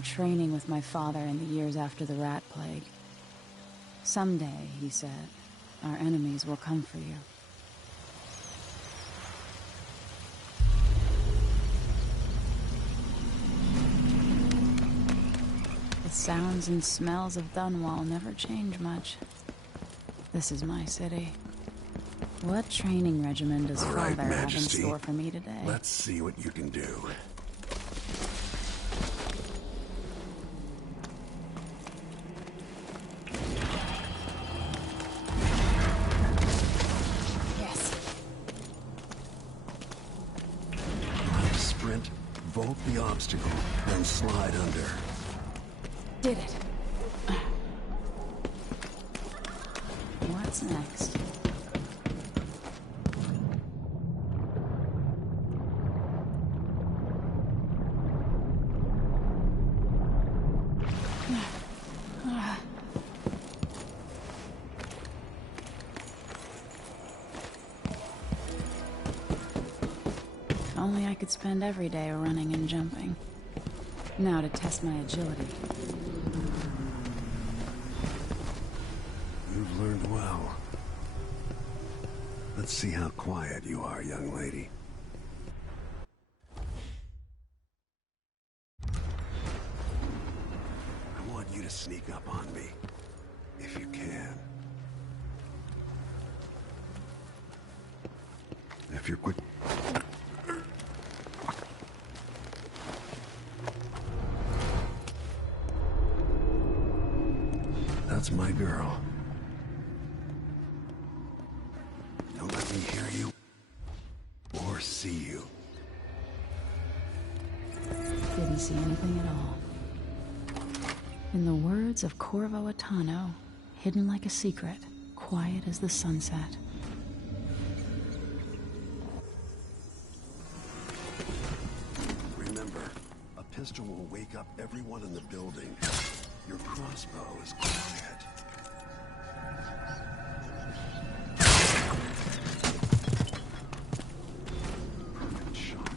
remember training with my father in the years after the rat plague. Someday, he said, our enemies will come for you. The sounds and smells of Dunwall never change much. This is my city. What training regimen does Father have in store for me today? Let's see what you can do. Sprint, vault the obstacle, then slide under. Did it. What's next? If only I could spend every day running and jumping. Now to test my agility. You've learned well. Let's see how quiet you are, young lady. I want you to sneak up on me, if you can. If you're quick... That's my girl. Don't let me hear you or see you. Didn't see anything at all. In the words of Corvo Attano, hidden like a secret, quiet as the sunset. Remember, a pistol will wake up everyone in the building. Your crossbow is quiet. Perfect shot.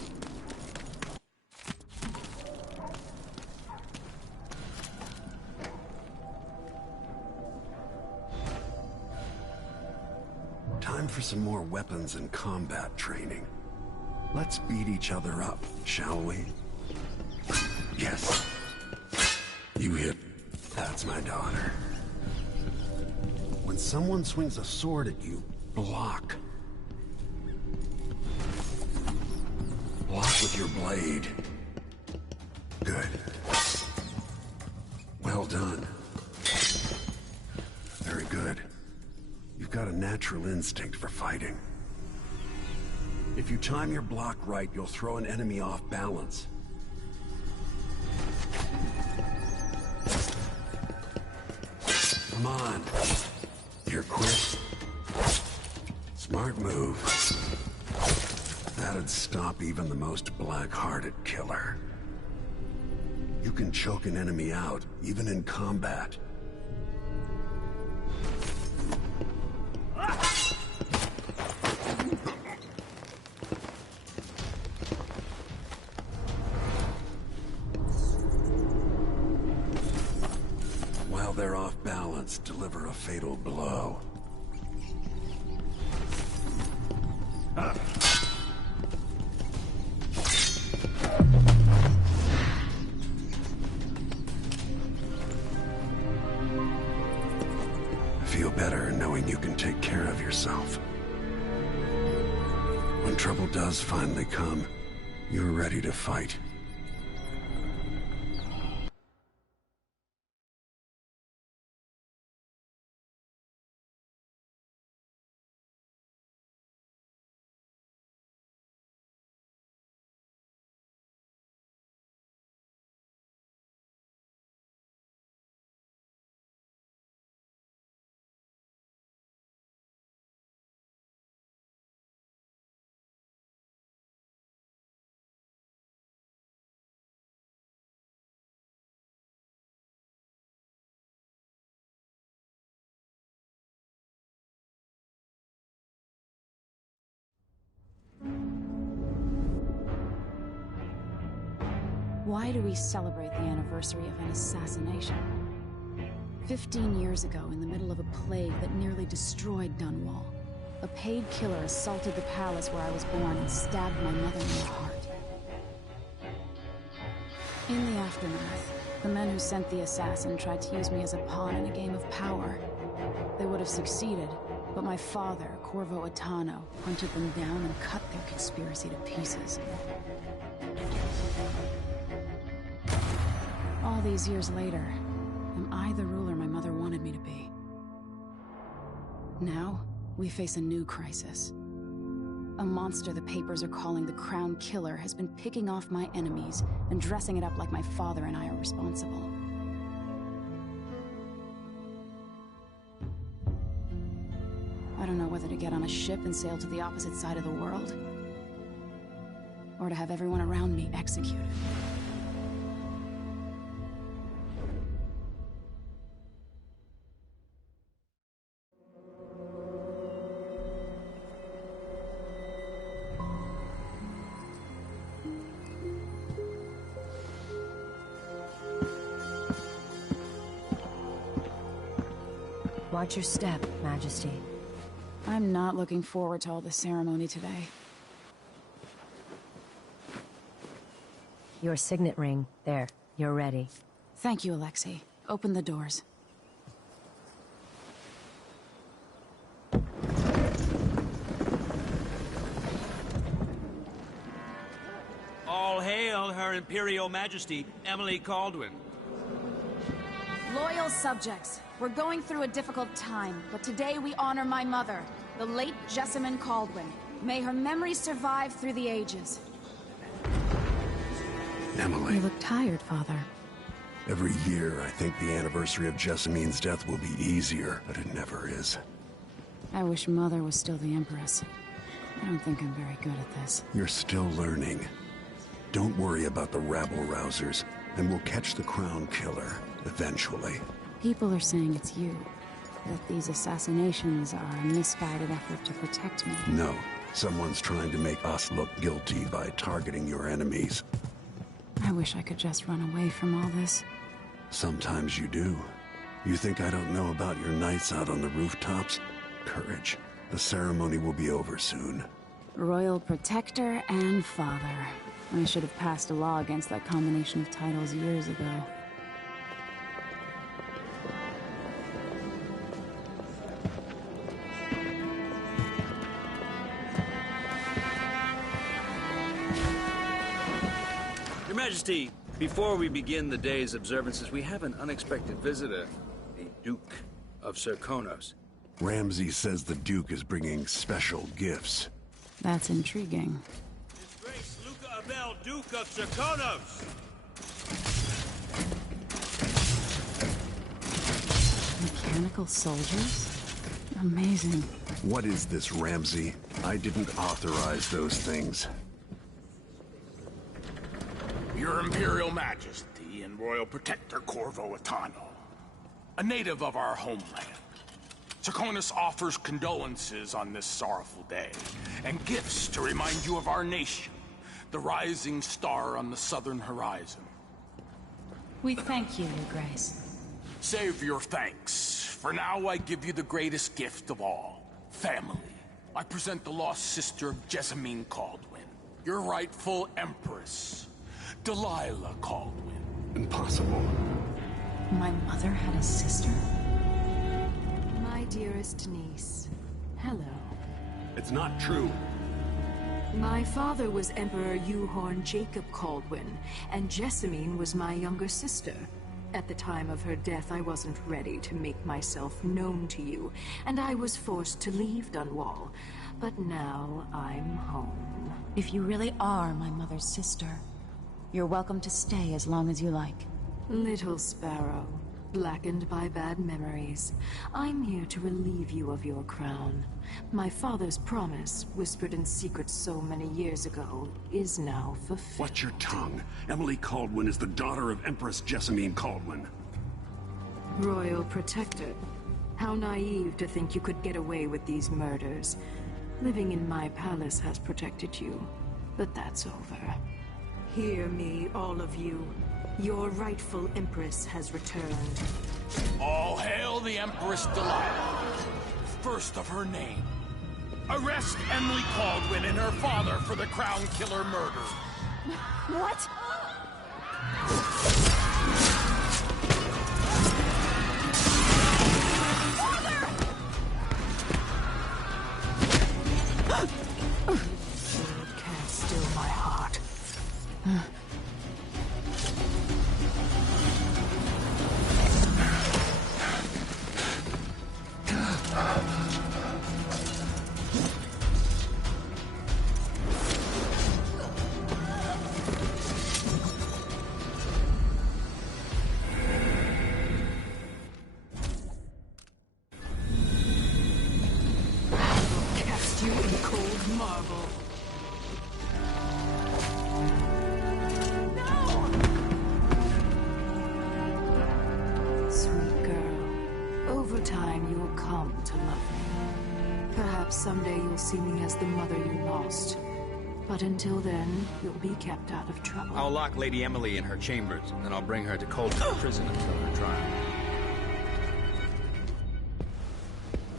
Time for some more weapons and combat training. Let's beat each other up, shall we? Yes. You hit. That's my daughter. When someone swings a sword at you, block. Block with your blade. Good. Well done. Very good. You've got a natural instinct for fighting. If you time your block right, you'll throw an enemy off balance. Come on. You're quick. Smart move. That'd stop even the most black-hearted killer. You can choke an enemy out, even in combat. While they're off balance, deliver a fatal blow. Feel better knowing you can take care of yourself. When trouble does finally come, you're ready to fight. Why do we celebrate the anniversary of an assassination? 15 years ago, in the middle of a plague that nearly destroyed Dunwall, a paid killer assaulted the palace where I was born and stabbed my mother in the heart. In the aftermath, the men who sent the assassin tried to use me as a pawn in a game of power. They would have succeeded, but my father, Corvo Attano, hunted them down and cut their conspiracy to pieces. All these years later, am I the ruler my mother wanted me to be? Now, we face a new crisis. A monster the papers are calling the Crown Killer has been picking off my enemies and dressing it up like my father and I are responsible. I don't know whether to get on a ship and sail to the opposite side of the world, or to have everyone around me executed. Watch your step, Majesty. I'm not looking forward to all the ceremony today. Your signet ring. There. You're ready. Thank you, Alexei. Open the doors. All hail Her Imperial Majesty, Emily Caldwin. Loyal subjects, we're going through a difficult time, but today we honor my mother, the late Jessamine Caldwin. May her memory survive through the ages. Emily. You look tired, Father. Every year, I think the anniversary of Jessamine's death will be easier, but it never is. I wish Mother was still the Empress. I don't think I'm very good at this. You're still learning. Don't worry about the rabble-rousers, and we'll catch the Crown Killer, eventually. People are saying it's you. That these assassinations are a misguided effort to protect me. No. Someone's trying to make us look guilty by targeting your enemies. I wish I could just run away from all this. Sometimes you do. You think I don't know about your nights out on the rooftops? Courage. The ceremony will be over soon. Royal Protector and Father. I should have passed a law against that combination of titles years ago. Your Majesty, before we begin the day's observances, we have an unexpected visitor, the Duke of Serkonos. Ramsay says the Duke is bringing special gifts. That's intriguing. His Grace Luca Abel, Duke of Serkonos! Mechanical soldiers? Amazing. What is this, Ramsay? I didn't authorize those things. Your Imperial Majesty and Royal Protector Corvo Attano, a native of our homeland. Serkonos offers condolences on this sorrowful day, and gifts to remind you of our nation, the rising star on the southern horizon. We thank you, Your Grace. Save your thanks. For now, I give you the greatest gift of all, family. I present the lost sister of Jessamine Caldwin, your rightful Empress, Delilah Caldwin. Impossible. My mother had a sister? My dearest niece, hello. It's not true. My father was Emperor Euhorn Jacob Caldwin, and Jessamine was my younger sister. At the time of her death, I wasn't ready to make myself known to you, and I was forced to leave Dunwall. But now I'm home. If you really are my mother's sister, you're welcome to stay as long as you like. Little sparrow, blackened by bad memories, I'm here to relieve you of your crown. My father's promise, whispered in secret so many years ago, is now fulfilled. Watch your tongue. Emily Caldwin is the daughter of Empress Jessamine Caldwin. Royal Protector. How naive to think you could get away with these murders. Living in my palace has protected you, but that's over. Hear me, all of you. Your rightful Empress has returned. All hail the Empress Delilah, first of her name. Arrest Emily Caldwin and her father for the Crown Killer murder. What? You can't still my heart. Cast you in cold marble. Sweet girl, over time you'll come to love me. Perhaps someday you'll see me as the mother you lost. But until then, you'll be kept out of trouble. I'll lock Lady Emily in her chambers, and then I'll bring her to Coldstream Prison until her trial.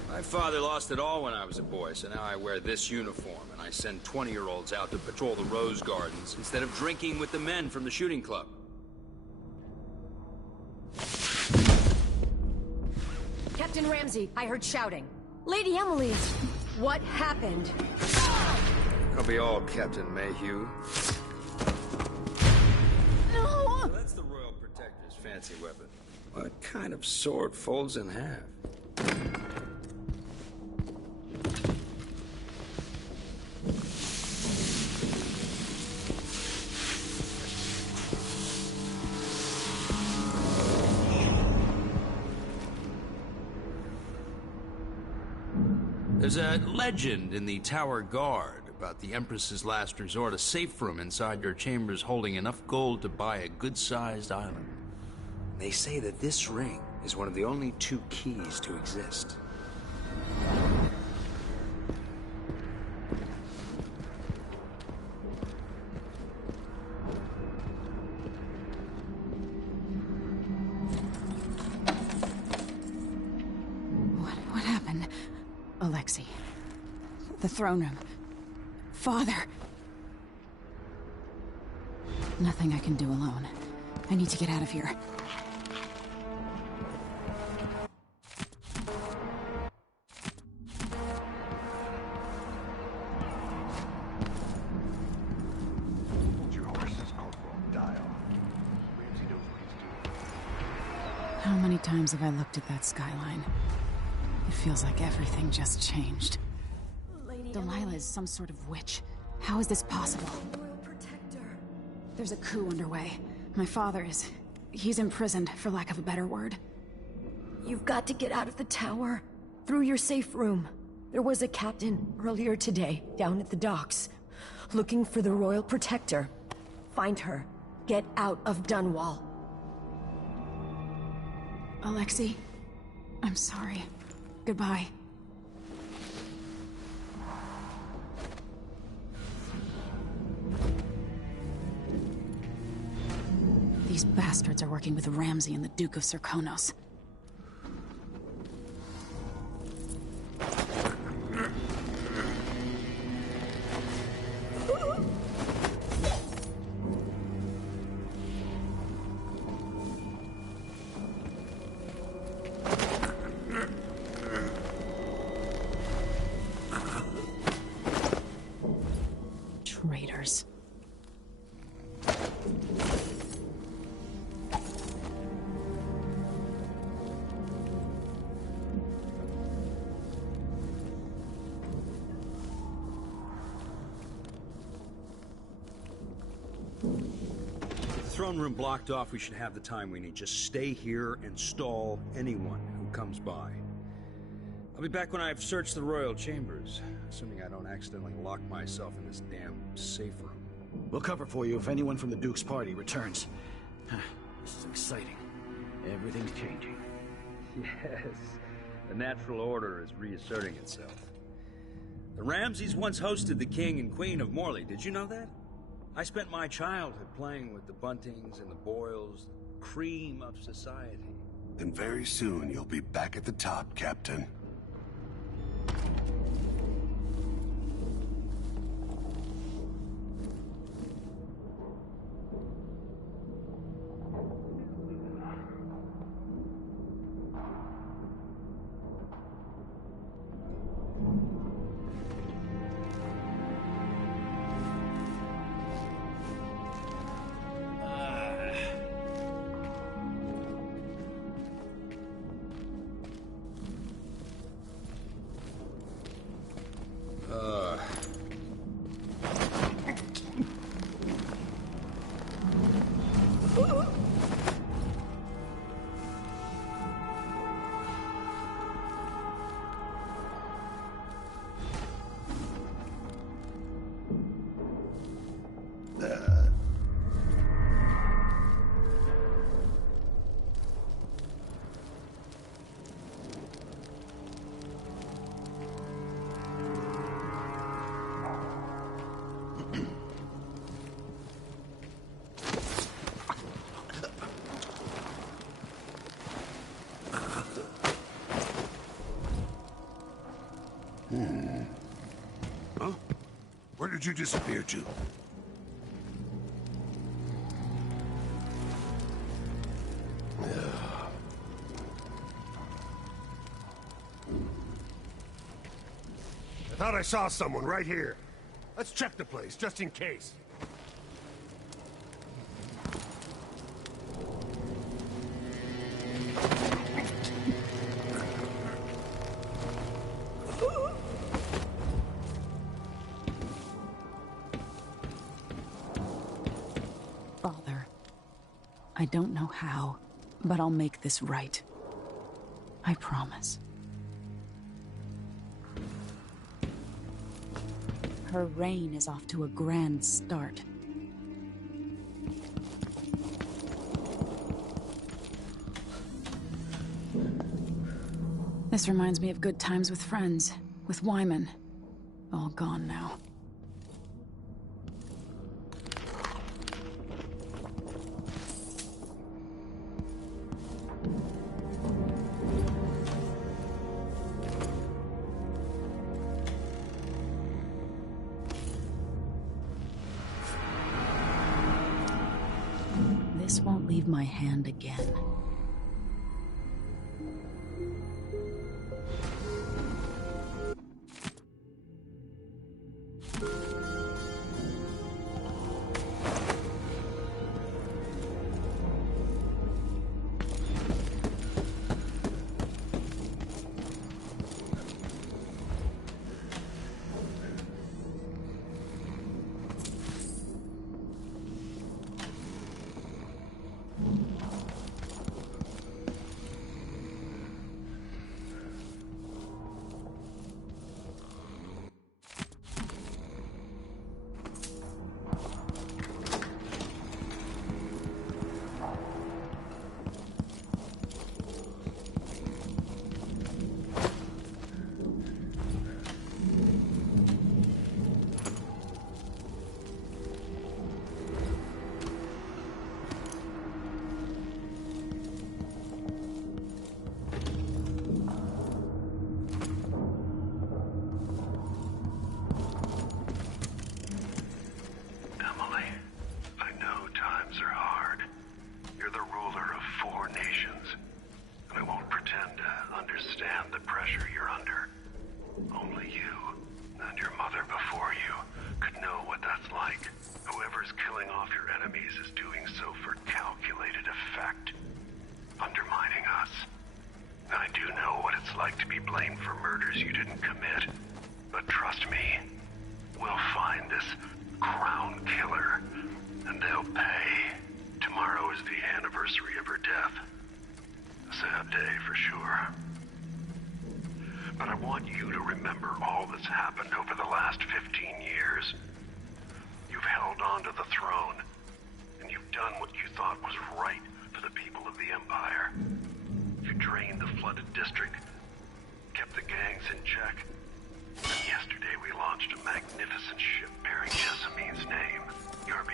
My father lost it all when I was a boy, so now I wear this uniform, and I send 20-year-olds out to patrol the Rose Gardens instead of drinking with the men from the shooting club. Captain Ramsey, I heard shouting. Lady Emily, what happened? That'll be all, Captain Mayhew. No! So that's the Royal Protector's fancy weapon. What kind of sword folds in half? There's a legend in the Tower Guard about the Empress's last resort, a safe room inside your chambers holding enough gold to buy a good-sized island. They say that this ring is one of the only 2 keys to exist. What happened? Alexei. The throne room. Father. Nothing I can do alone. I need to get out of here. Hold your horses, Corporal. Dial. Ramsey knows what he's doing. How many times have I looked at that skyline? It feels like everything just changed. Delilah is some sort of witch. How is this possible? Royal Protector. There's a coup underway. My father is... he's imprisoned, for lack of a better word. You've got to get out of the tower. Through your safe room. There was a captain earlier today, down at the docks. Looking for the Royal Protector. Find her. Get out of Dunwall. Alexei, I'm sorry. Goodbye. These bastards are working with Ramsey and the Duke of Serkonos. Traitors. Throne room blocked off, we should have the time we need. Just stay here and stall anyone who comes by. I'll be back when I've searched the royal chambers, assuming I don't accidentally lock myself in this damn safe room. We'll cover for you if anyone from the Duke's party returns. This is exciting. Everything's changing. Yes, the natural order is reasserting itself. The Ramseys once hosted the King and Queen of Morley, did you know that? I spent my childhood playing with the Buntings and the Boyles, the cream of society. And very soon you'll be back at the top, Captain. Huh? Where did you disappear to? I thought I saw someone right here. Let's check the place, just in case. Father, I don't know how, but I'll make this right. I promise. Her reign is off to a grand start. This reminds me of good times with friends, with Wyman. All gone now. This won't leave my hand again. Yesterday we launched a magnificent ship bearing Jessamine's name. You're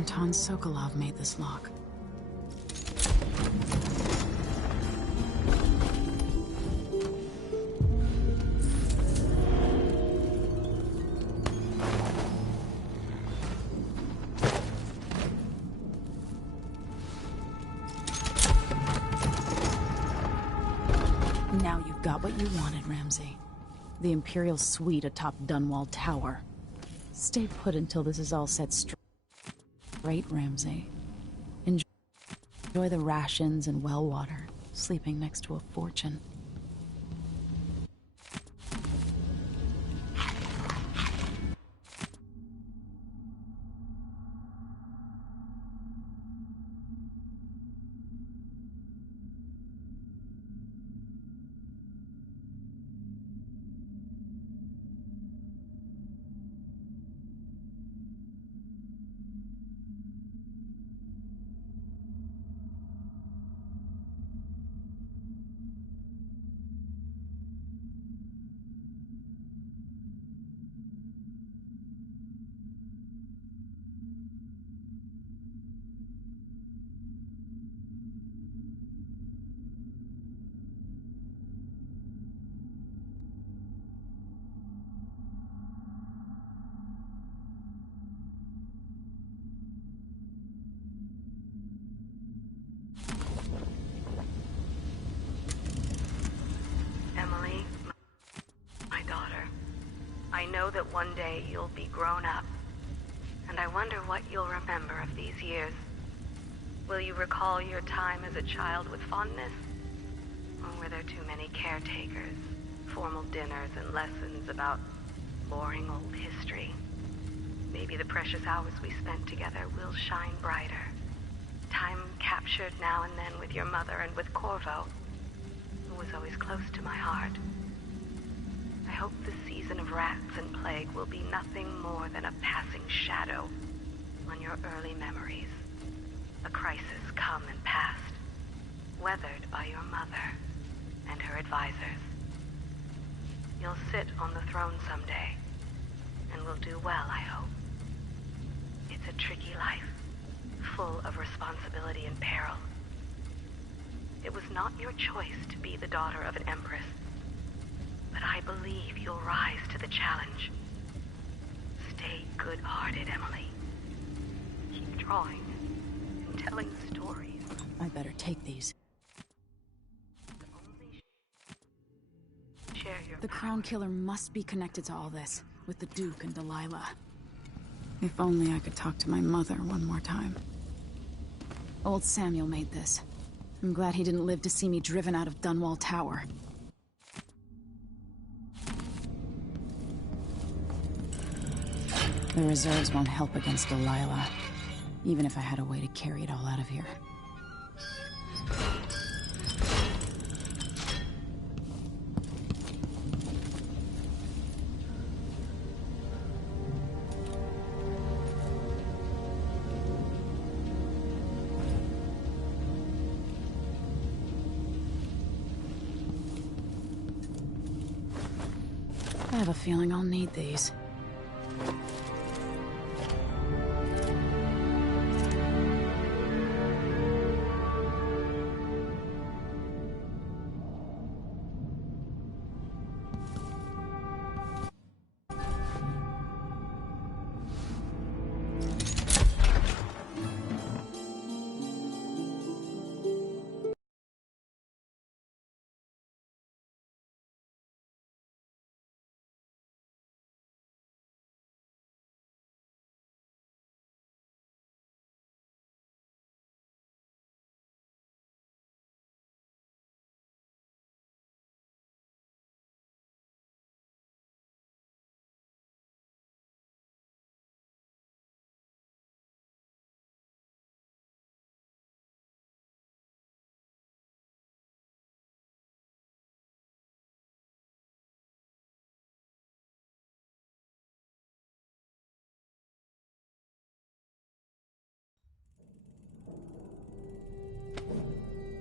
Anton Sokolov made this lock. Now you've got what you wanted, Ramsey. The Imperial suite atop Dunwall Tower. Stay put until this is all set straight, Ramsey. Enjoy the rations and well water, sleeping next to a fortune. Emily, my daughter, I know that one day you'll be grown up, and I wonder what you'll remember of these years. Will you recall your time as a child with fondness? Or were there too many caretakers, formal dinners, and lessons about boring old history? Maybe the precious hours we spent together will shine brighter. Time captured now and then with your mother and with Corvo, who was always close to my heart. I hope the season of rats and plague will be nothing more than a passing shadow on your early memories. A crisis come and past, weathered by your mother and her advisors. You'll sit on the throne someday, and will do well, I hope. It's a tricky life, full of responsibility and peril. It was not your choice to be the daughter of an empress, but I believe you'll rise to the challenge. Stay good-hearted, Emily. Keep drawing and telling stories. I better take these. Share your The Crown Killer must be connected to all this, with the Duke and Delilah. If only I could talk to my mother one more time. Old Samuel made this. I'm glad he didn't live to see me driven out of Dunwall Tower. The reserves won't help against Delilah, even if I had a way to carry it all out of here. I have a feeling I'll need these.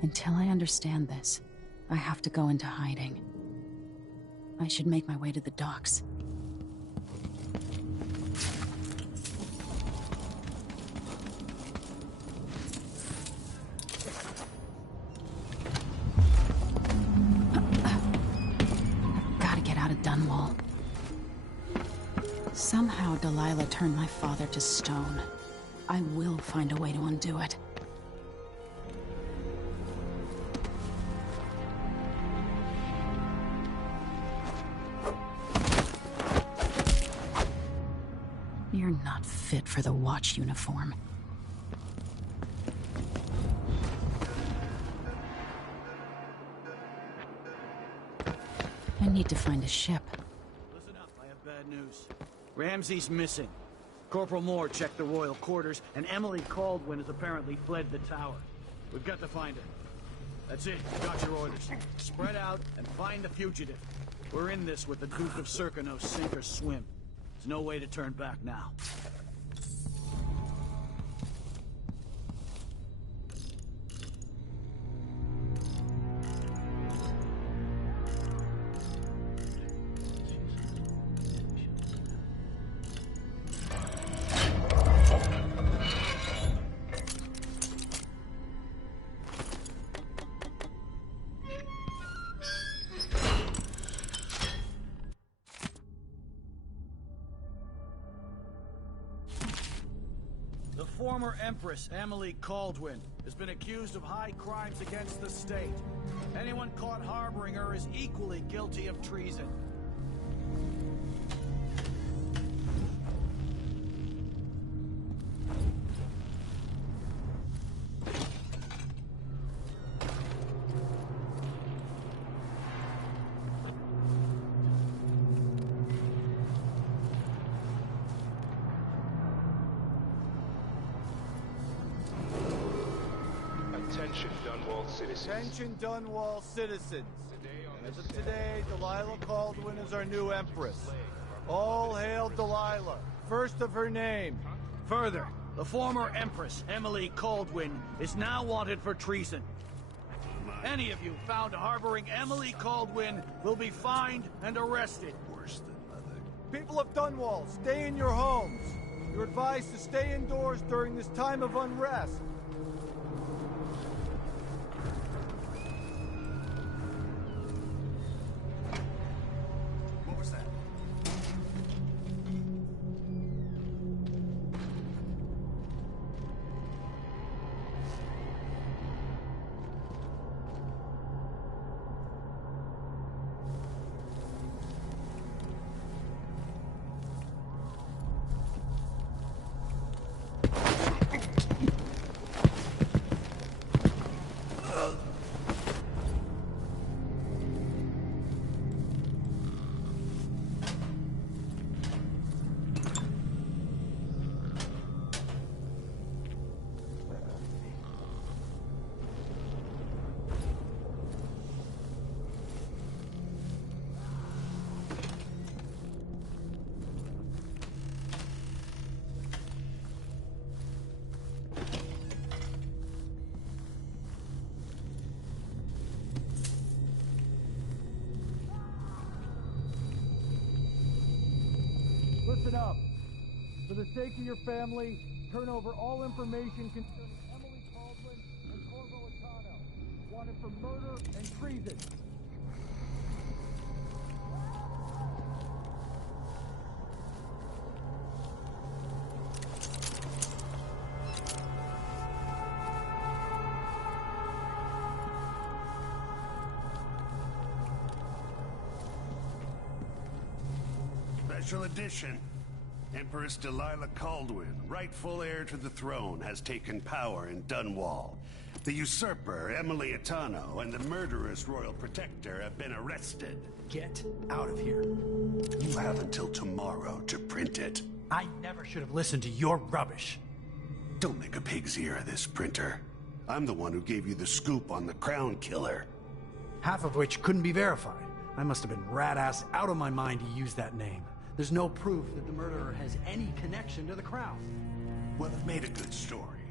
Until I understand this, I have to go into hiding. I should make my way to the docks. Somehow Delilah turned my father to stone. I will find a way to undo it. You're not fit for the watch uniform. I need to find a ship. Listen up, I have bad news. Ramsey's missing. Corporal Moore checked the royal quarters, and Emily Caldwin has apparently fled the tower. We've got to find her. That's it, you got your orders. Spread out and find the fugitive. We're in this with the Duke of Circano, sink or swim. There's no way to turn back now. The former Empress, Emily Caldwin, has been accused of high crimes against the state. Anyone caught harboring her is equally guilty of treason. Attention Dunwall citizens. Attention Dunwall citizens. As of today, Delilah Caldwin is our new Empress. All hail Delilah, first of her name. Further, the former Empress, Emily Caldwin, is now wanted for treason. Any of you found harboring Emily Caldwin will be fined and arrested. Worse than mother. People of Dunwall, stay in your homes. You're advised to stay indoors during this time of unrest. What was that? Listen up. For the sake of your family, turn over all information concerning Emily Caldwin and Corvo Atano, wanted for murder and treason. Special edition. Empress Delilah Caldwin, rightful heir to the throne, has taken power in Dunwall. The usurper, Emily Atano, and the murderous royal protector have been arrested. Get out of here. You have until tomorrow to print it. I never should have listened to your rubbish. Don't make a pig's ear of this, printer. I'm the one who gave you the scoop on the Crown Killer. Half of which couldn't be verified. I must have been rat-ass out of my mind to use that name. There's no proof that the murderer has any connection to the Crown. Well, it made a good story.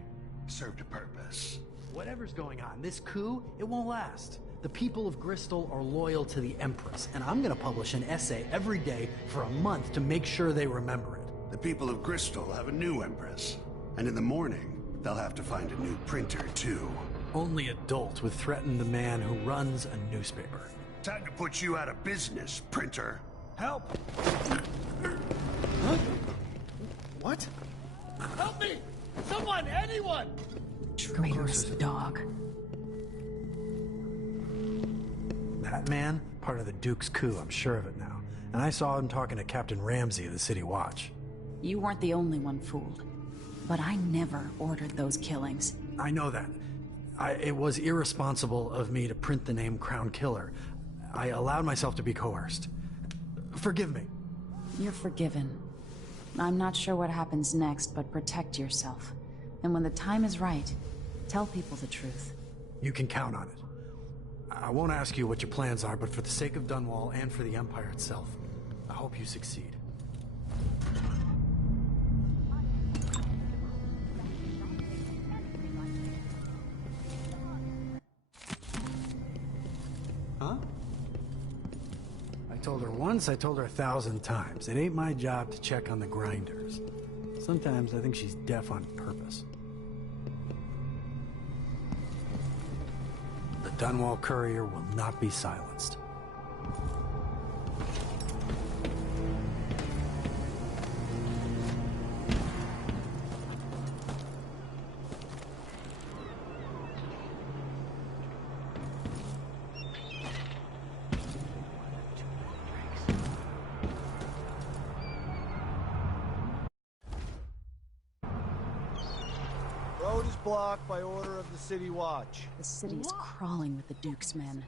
Served a purpose. Whatever's going on, this coup, it won't last. The people of Bristol are loyal to the Empress, and I'm gonna publish an essay every day for a month to make sure they remember it. The people of Bristol have a new Empress. And in the morning, they'll have to find a new printer, too. Only adults would threaten the man who runs a newspaper. Time to put you out of business, printer. Help! Huh? What? Help me! Someone! Anyone! Traitorous dog. That man, part of the Duke's coup, I'm sure of it now. And I saw him talking to Captain Ramsey of the City Watch. You weren't the only one fooled. But I never ordered those killings. I know that. It was irresponsible of me to print the name Crown Killer. I allowed myself to be coerced. Forgive me. You're forgiven. I'm not sure what happens next, but protect yourself. And when the time is right, tell people the truth. You can count on it. I won't ask you what your plans are, but for the sake of Dunwall and for the Empire itself, I hope you succeed. Huh? I told her once, I told her 1,000 times. It ain't my job to check on the grinders. Sometimes I think she's deaf on purpose. The Dunwall courier will not be silenced. Road is blocked by order of the City Watch. The city is crawling with the Duke's men.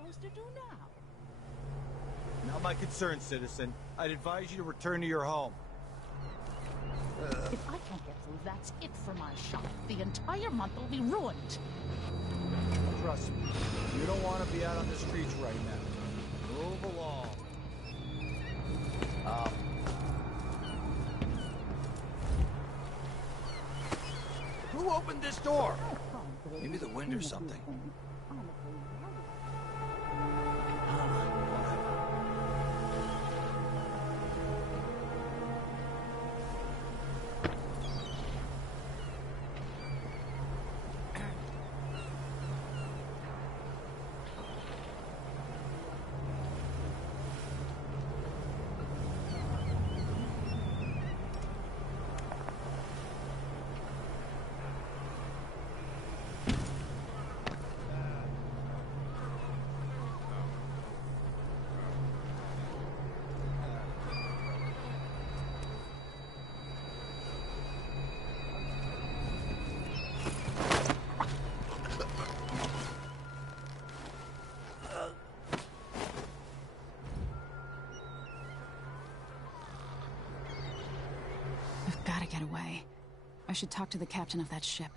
Not my concern, citizen. I'd advise you to return to your home. If I can't get through, that's it for my shop. The entire month will be ruined. Trust me, you don't want to be out on the streets right now. Move along. Who opened this door? Maybe the wind or something. I've got to get away. I should talk to the captain of that ship.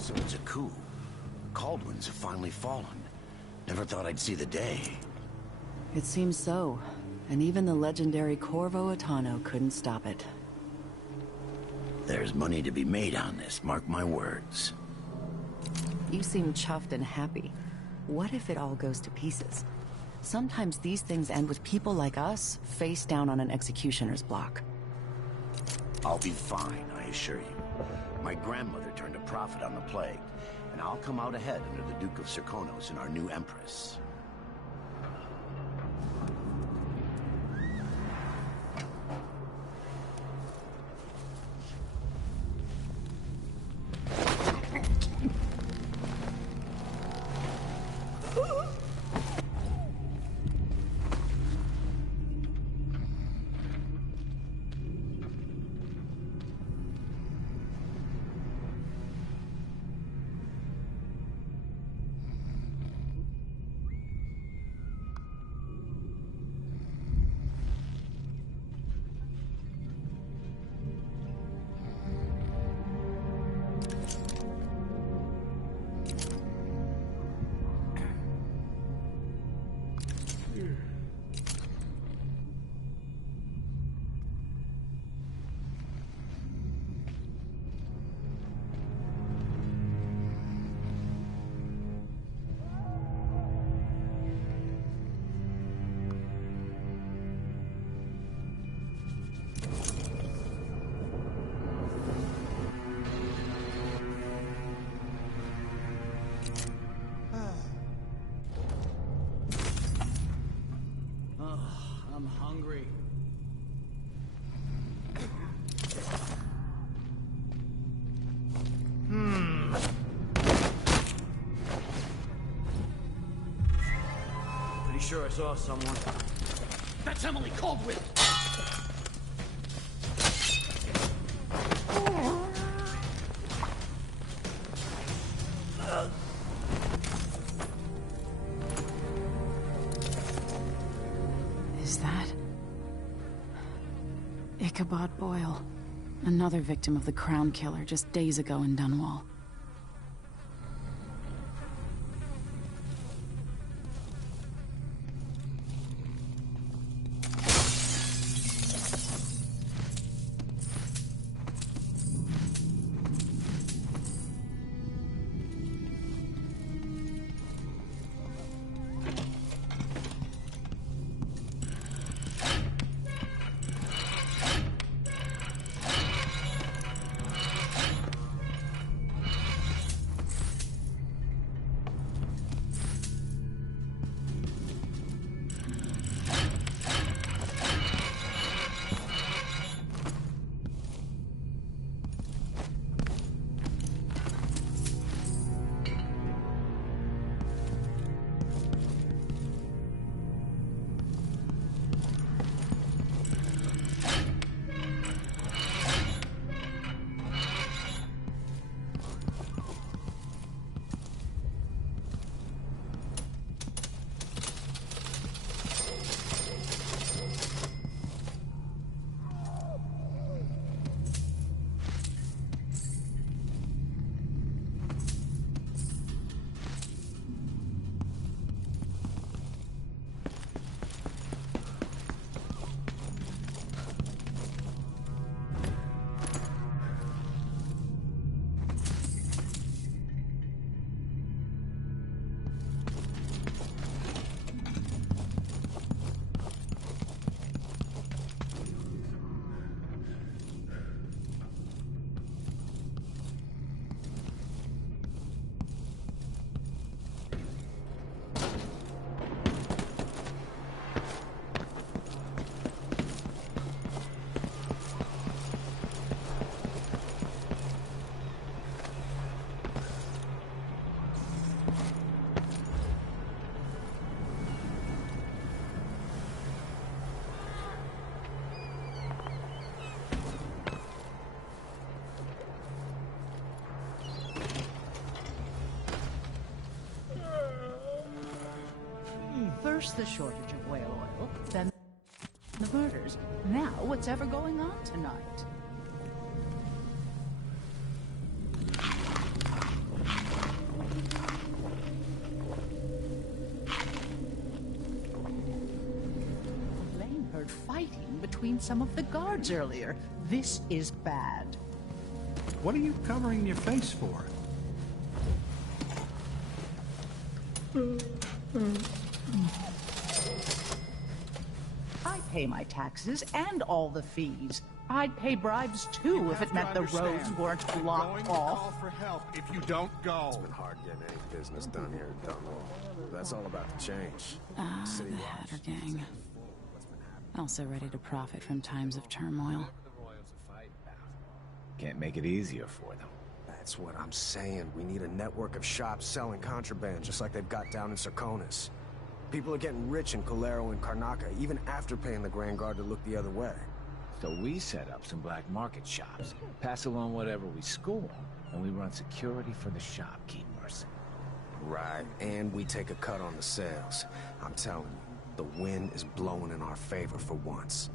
So it's a coup. Caldwins have finally fallen. Never thought I'd see the day. It seems so. And even the legendary Corvo Attano couldn't stop it. There's money to be made on this, mark my words. You seem chuffed and happy. What if it all goes to pieces? Sometimes these things end with people like us face down on an executioner's block. I'll be fine, I assure you. My grandmother turned a profit on the plague, and I'll come out ahead under the Duke of Serkonos and our new Empress. I'm hungry. Pretty sure I saw someone. That's Emily Caldwell! Is that... Ichabod Boyle. Another victim of the Crown Killer just days ago in Dunwall. First the shortage of whale oil, then the murders. Now what's ever going on tonight? fighting between some of the guards earlier. This is bad. What are you covering your face for? I pay my taxes and all the fees. I'd pay bribes too if it meant the roads weren't blocked off. Call for help if you don't go. It's been hard getting any business done here at Dunwall. That's all about to change. The Hatter Gang. Also ready to profit from times of turmoil. Can't make it easier for them. That's what I'm saying. We need a network of shops selling contraband, just like they've got down in Serconis. People are getting rich in Colero and Karnaca, even after paying the Grand Guard to look the other way. So we set up some black market shops, pass along whatever we score, and we run security for the shopkeepers. Right, and we take a cut on the sales. I'm telling you, the wind is blowing in our favor for once.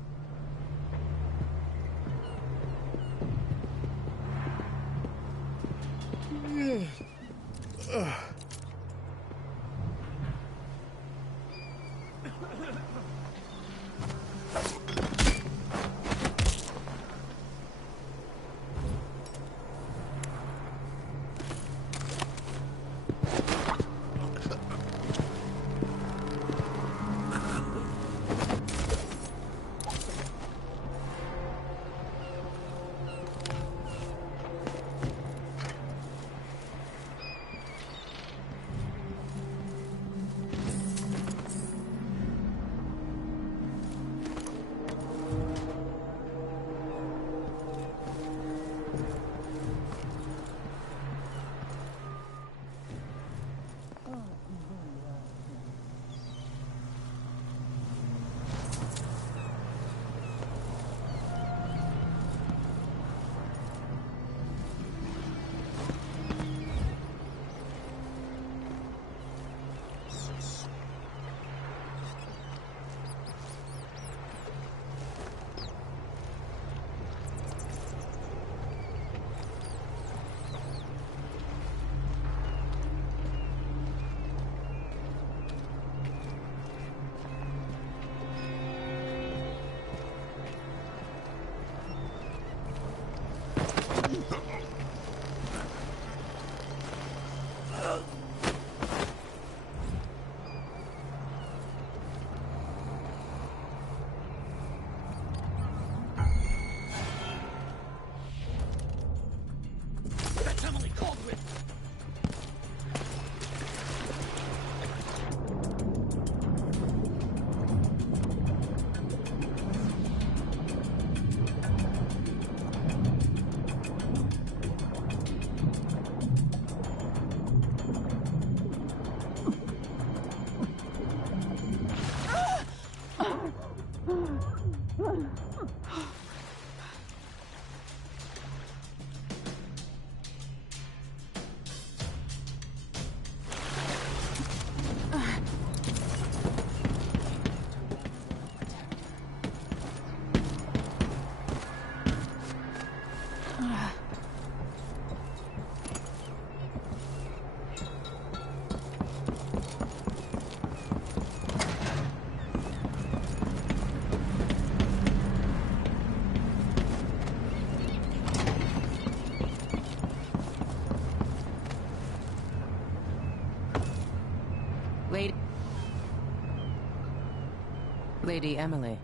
Lady Emily,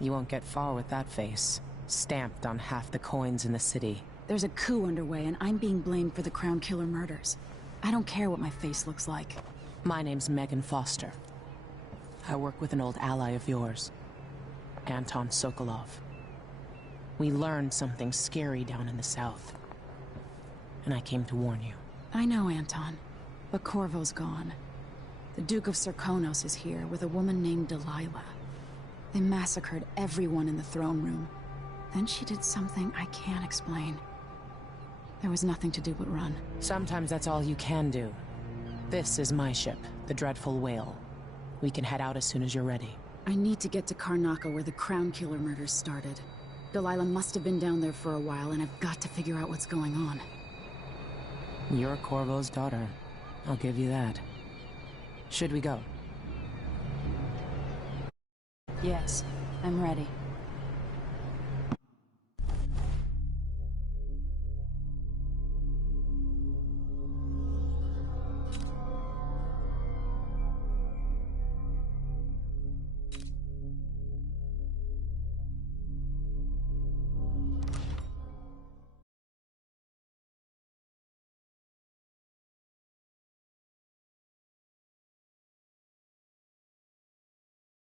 you won't get far with that face. Stamped on half the coins in the city. There's a coup underway, and I'm being blamed for the Crown Killer murders. I don't care what my face looks like. My name's Megan Foster. I work with an old ally of yours, Anton Sokolov. We learned something scary down in the south, and I came to warn you. I know, Anton, but Corvo's gone. The Duke of Serconos is here with a woman named Delilah. They massacred everyone in the throne room. Then she did something I can't explain. There was nothing to do but run. Sometimes that's all you can do. This is my ship, the Dreadful Whale. We can head out as soon as you're ready. I need to get to Karnaca where the Crown Killer murders started. Delilah must have been down there for a while, and I've got to figure out what's going on. You're Corvo's daughter. I'll give you that. Should we go? Yes, I'm ready.